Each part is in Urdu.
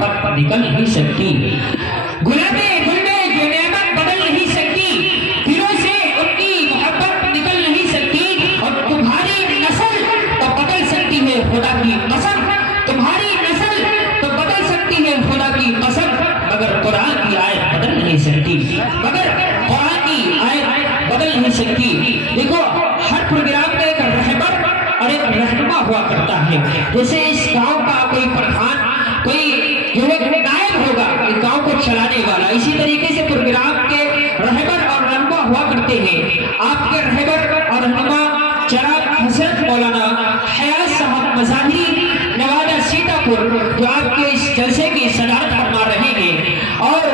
محبت نکل نہیں سکتی، گلابے گل میں جو نعمت بدل نہیں سکتی، دلوں سے ان کی محبت نکل نہیں سکتی، اور تمہاری نسل تو بدل سکتی ہے خدا کی قسم، تمہاری نسل تو بدل سکتی ہے خدا کی قسم، مگر قرآن کی آیت بدل نہیں سکتی، مگر قرآن کی آیت بدل نہیں سکتی۔ دیکھو ہر پروگرام میں ایک رہبر اور ایک رہنما ہوا کرتا ہے، جیسے اس گاؤں کا کوئی پردھان، کوئی جو ہے نائب ہوگا اس گاؤں کو چلانے والا، اسی طریقے سے پروگرام کے رہبر اور رہنما ہوا کرتے ہیں۔ آپ کے رہبر اور رہنما جناب حضرت مولانا حیات صاحب مظاہری نوادہ سیتا پور جو آپ کے اس جلسے کی صدارت فرما رہے ہیں اور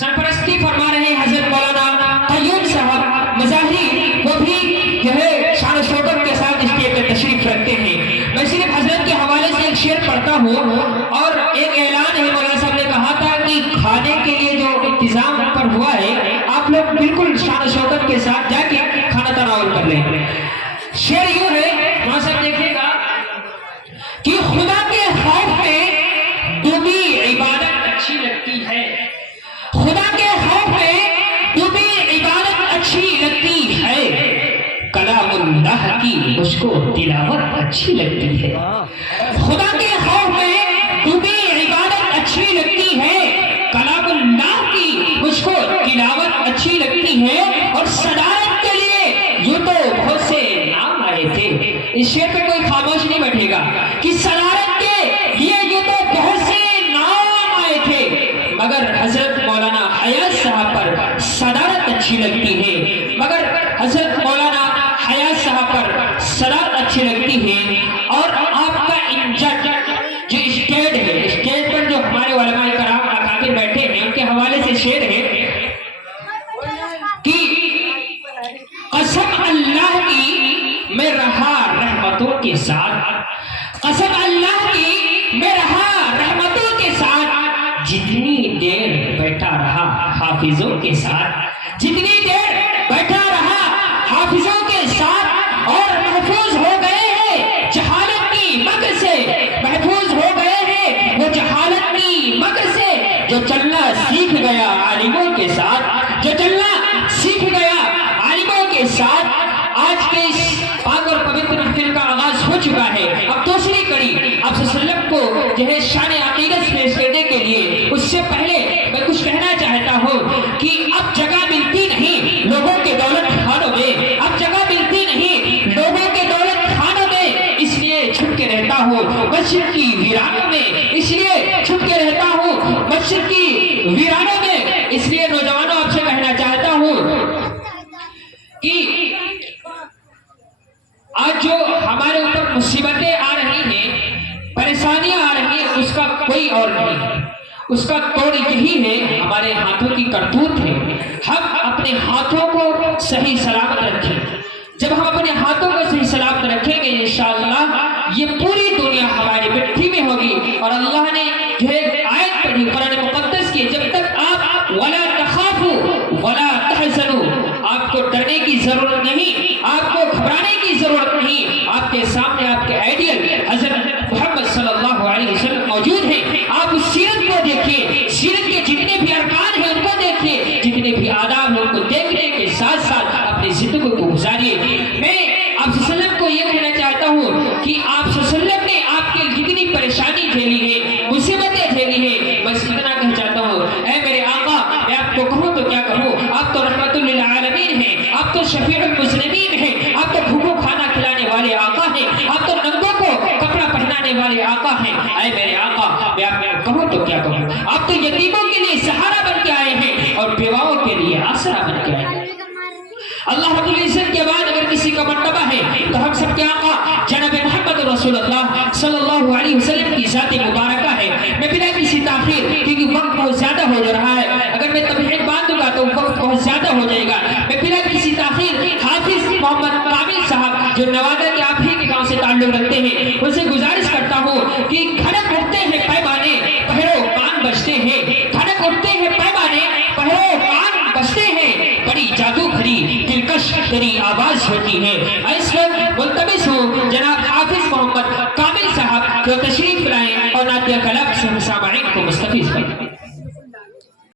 سرپرستی فرما رہے ہیں حضرت مولانا قیوم صاحب مظاہری، وہ بھی جو ہے شان و شوکت کے ساتھ اسٹیج پہ تشریف رکھتے ہیں۔ میں صرف حضرت کے حوالے سے ایک شعر پڑھتا ہوں، اور ایک اعلان ہے، مولانا صاحب نے کہا تھا کہ کھانے کے لیے جو انتظام پر ہوا ہے آپ لوگ بالکل شان و شوکت کے ساتھ جا کے کھانا تناول کر لیں۔ شعر یوں ہے، مولانا صاحب دیکھیے گا کہ خدا کے خوف میں ڈوبی عبادت اچھی لگتی ہے، خدا کے خوف میں ڈوبی عبادت اچھی لگتی ہے، کلام اللہ کی مجھ کو تلاوت اچھی لگتی ہے، خدا کے خوف میں ڈوبی عبادت اچھی لگتی ہے، کلام اللہ کی مجھ کو تلاوت اچھی لگتی ہے، اور صدارت کے لیے یوں تو بہت سے نام آئے تھے۔ اس شعر پہ کوئی خاموش نہیں بیٹھے گا کہ صدارت کے لیے یوں تو بہت سے نام آئے تھے، مگر حضرت مولانا حیات صاحب پر صدارت اچھی لگتی ہے، مگر حضرت مولانا حیات صاحب پر صدارت اچھی لگتی ہے۔ اور آپ کا انجٹ جو اسٹیج ہے، اسٹیج پر جو ہمارے علماء کرام اکابر بیٹھے ہیں ان کے حوالے سے شعر ہے کہ قسم اللہ کی میں رہا رحمتوں کے ساتھ، قسم اللہ کی میں رہا رحمتوں کے ساتھ، جتنی دیر بیٹھا رہا حافظوں کے ساتھ، جتنی دیر بیٹھا رہا حافظوں کے ساتھ، اور محفوظ ہو گئے ہیں جہالت کی مکر سے، محفوظ ہو گئے ہیں وہ جہالت کی مکر سے، جو چلنا سیکھ گیا عالموں کے ساتھ، جو چلنا سیکھ گیا عالموں کے ساتھ۔ آج کے اس پاک اور پوتر محفل کا آغاز ہو چکا ہے، اب دوسری کڑی آپ صلی اللہ علیہ وسلم کو جو ہے شان عقیدت پیش کرنے کے لیے، اس سے پہلے میں کچھ کہنا چاہتا ہوں کہ اب جگہ ملتی نہیں لوگوں کے دولت خانوں میں، اب جگہ ملتی نہیں لوگوں کے دولت خانوں میں، اس لیے چھپ کے رہتا ہوں مسجد کی ویرانوں میں، اس لیے چھپ کے رہتا ہوں مسجد کی ویرانوں میں۔ اس لیے نوجوانوں آپ سے کہنا چاہتا ہوں کہ آج جو ہمارے اوپر مصیبتیں آ رہی ہیں، پریشانیاں آ رہی ہیں، اس کا کوئی اور نہیں ہے، اس کا توڑ یہی ہے ہمارے ہاتھوں کی کرتوت ہے۔ ہم اپنے ہاتھوں کو صحیح سلامت رکھیں، جب ہم اپنے ہاتھوں کو صحیح سلامت رکھیں گے انشاءاللہ یہ پوری دنیا ہماری مٹھی میں ہوگی۔ اور اللہ نے جو ہے آیت پڑھی قرآن مقدس کی، جب تک آپ وَلَا تَخَافُوا وَلَا تَحْزَنُوا، آپ کو ڈرنے کی ضرورت نہیں، آپ کو گھبرانے کی ضرورت نہیں، آپ کے سامنے آپ کے آئیڈیل حضرت محمد صلی اللہ علیہ وسلم موجود ہیں۔ آپ اس سیرت کو دیکھیے، سیرت کے جتنے بھی ارکان ہیں ان کو دیکھیے، جتنے بھی آداب ہیں ان کو دیکھنے کے ساتھ ساتھ اپنی زندگی کو گزاریے۔ میں آپ صلی اللہ علیہ وسلم کو یہ کہنا چاہتا ہوں کہ آپ صلی اللہ علیہ وسلم نے آپ کے جتنی پریشانی جھیلی ہے، مصیبتیں جھیلی ہیں، میں اتنا کہنا چاہتا ہوں اے میرے آقا، میں آپ کو کہوں تو کیا کہوں، آپ تو رحمت للعالمین ہیں، آپ تو شفیع المذنبین ہیں، آپ تو بھوکوں کھانا کھلانے والے آقا ہیں، آپ تو ننگوں کو کپڑا پہنانے والے آقا ہیں۔ اے میرے آقا، میں آپ کو کہوں تو کیا کہوں، آپ تو یتیموں کے لیے سہارا بن کے آئے ہیں اور بیواؤں کے لیے آسرا بن کے آئے ہیں۔ اللہ رب العزت کے بعد اگر کسی کا مرتبہ ہے تو ہم سب کے آقا جناب محمد رسول اللہ صلی اللہ علیہ وسلم کی ذات مبارکہ ہے۔ میں بلا کسی تاخیر، کیونکہ وقت بہت زیادہ ہو جا رہا ہے، اگر میں تبلیغ باندھوں گا تو وقت بہت زیادہ ہو جائے گا، میں بلا کسی تاخیر حافظ محمد کامل صاحب جو نوادہ کے آپ ہی کے گاؤں سے تعلق رکھتے ہیں ان سے گزارش کرتا ہوں کہ کھڑک اٹھتے ہیں پیمانے پہرو کان بجتے ہیں، کھڑک اٹھتے ہیں پیمانے پہرو کان بجتے ہیں، بڑی جادو بھری دلکش تیری آواز ہوتی ہے۔ اس وقت ملتمس ہوں جناب حافظ محمد کامل صاحب تو تشریف لائیں اور نعت کلام سے سامعین کو مستفیض کریں.